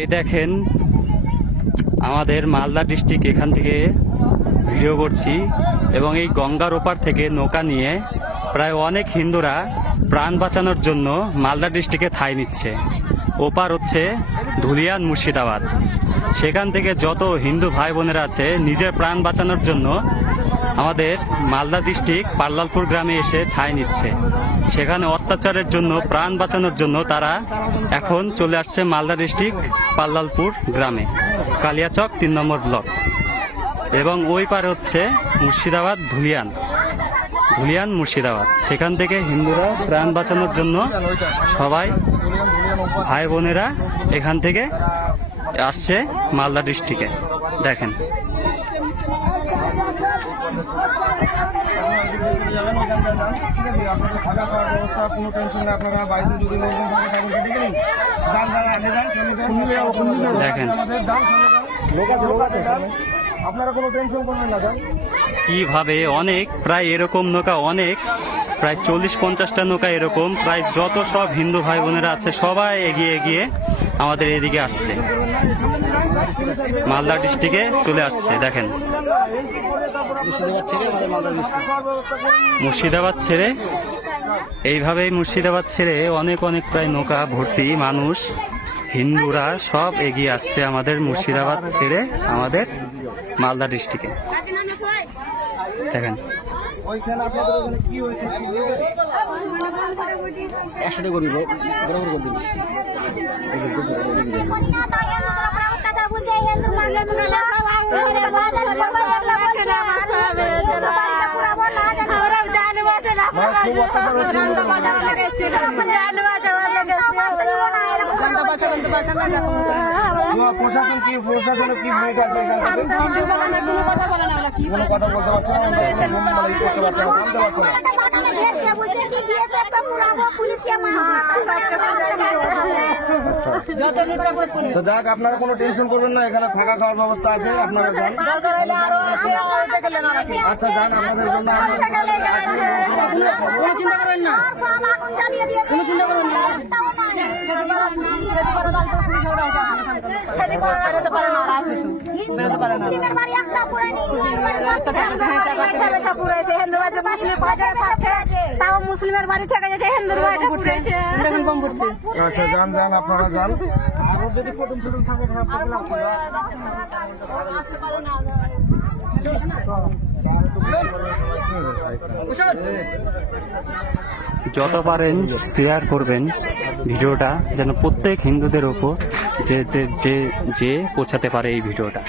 এই দেখেন আমাদের মালদা ডিস্ট্রিক্ট, এখান থেকে ভিডিও করছি এবং এই গঙ্গার ওপার থেকে নৌকা নিয়ে প্রায় অনেক হিন্দুরা প্রাণ বাঁচানোর জন্য মালদা ডিস্ট্রিক্টে ঠাঁই নিচ্ছে। ওপার হচ্ছে ধুলিয়ান মুর্শিদাবাদ। সেখান থেকে যত হিন্দু ভাই বোনেরা আছে নিজের প্রাণ বাঁচানোর জন্য আমাদের মালদা ডিস্ট্রিক্ট পাল্লালপুর গ্রামে এসে ঠাঁই নিচ্ছে। সেখানে অত্যাচারের জন্য প্রাণ বাঁচানোর জন্য তারা এখন চলে আসছে মালদা ডিস্ট্রিক্ট পাল্লালপুর গ্রামে, কালিয়াচক 3 নম্বর ব্লক। এবং ওই পারে হচ্ছে মুর্শিদাবাদ ধুলিয়ান মুর্শিদাবাদ। সেখান থেকে হিন্দুরা প্রাণ বাঁচানোর জন্য সবাই ভাই বোনেরা এখান থেকে আসছে মালদা ডিস্ট্রিক্টে। দেখেন দেখেন আপনারা কোনো টেনশন করবেন না। কিভাবে অনেক প্রায় এরকম নৌকা প্রায় 40-50টা নৌকা এরকম প্রায় যত সব হিন্দু ভাই বোনেরা আছে সবাই এগিয়ে এগিয়ে আমাদের এদিকে আসছে, মালদা ডিস্ট্রিক্টে চলে আসছে। দেখেন মুর্শিদাবাদ ছেড়ে এইভাবেই মুর্শিদাবাদ ছেড়ে অনেক প্রায় নৌকা ভর্তি মানুষ হিন্দুরা সব এগিয়ে আসছে আমাদের মুর্শিদাবাদ ছেড়ে আমাদের মালদা ডিস্ট্রিক্টে। দেখেন একসাথে করি প্রশাসন কি ভূমিকা আছে? কোনো কথা বলতে পারছে তো যাক, আপনারা কোনো টেনশন করবেন না, এখানে থাকা খাওয়ার ব্যবস্থা আছে, আপনারা যান। আচ্ছা যান, আপনাদের জন্য কোনো চিন্তা করেন না, কোনো চিন্তা করেন না। মুসলিমের বাড়ি থেকে হিন্দুর আচ্ছা যান আপনারা যান। যত পারেন শেয়ার করবেন ভিডিওটা, যেন প্রত্যেক হিন্দুদের ওপর যে পৌঁছাতে পারে এই ভিডিওটা।